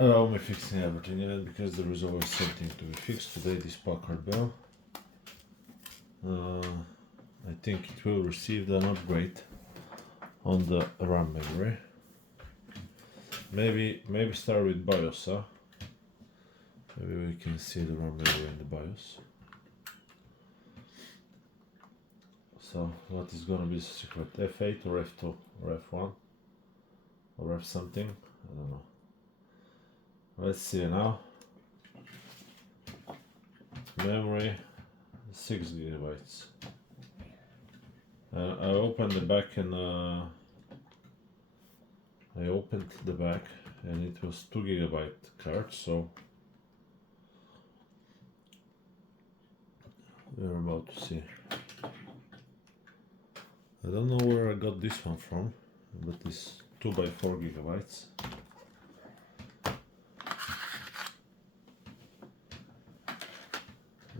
Allow me fixing everything in it because there is always something to be fixed. Today this Packard Bell. I think it will receive an upgrade on the RAM memory. Maybe start with BIOS, huh? Maybe we can see the RAM memory in the BIOS. So what is gonna be the secret? F8 or F2 or F1 or F something? I don't know. Let's see now. Memory 6 gigabytes. I opened the back and it was 2 gigabyte card, so we're about to see. I don't know where I got this one from, but it's 2 by 4 gigabytes.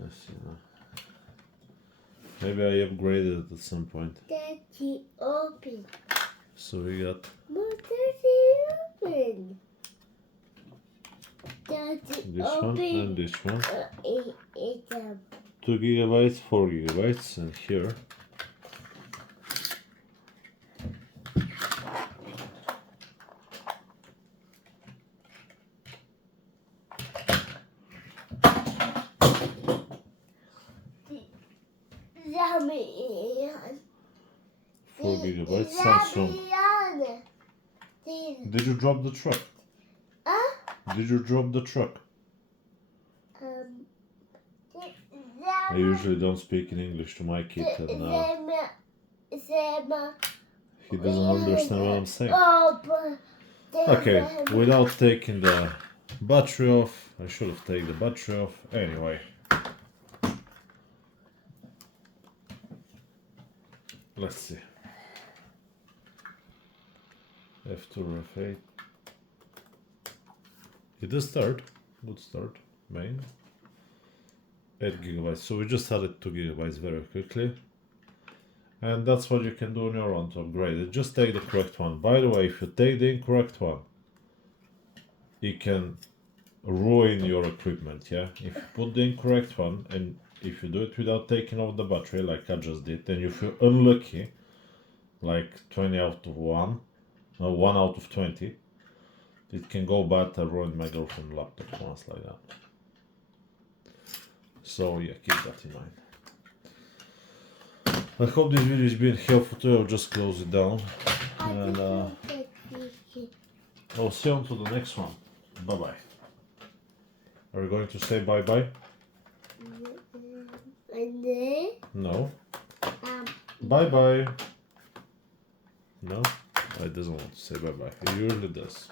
Let's see now. Maybe I upgraded it at some point. Daddy, open. So we got Daddy, this open. one and this one. It's 2 gigabytes, 4 gigabytes, and here four gigabytes Samsung. Did you drop the truck? Did you drop the truck? I usually don't speak in English to my kid, and he doesn't understand what I'm saying. Okay, without taking the battery off, I should have taken the battery off. Anyway, let's see. F2 or F8. It does start. Good start. Main. 8 gigabytes. So we just added 2 gigabytes very quickly. And that's what you can do on your own to upgrade it. Just take the correct one. By the way, if you take the incorrect one, it can ruin your equipment, yeah? If you put the incorrect one, and if you do it without taking off the battery, like I just did, then you feel unlucky, like 20 out of 1, no, 1 out of 20, it can go bad and ruin my girlfriend's laptop once like that. So yeah, keep that in mind. I hope this video has been helpful to you. I'll just close it down. And I'll see you on to the next one. Bye bye. Are you going to say bye bye? No. Bye bye. No? He doesn't want to say bye bye. He usually does.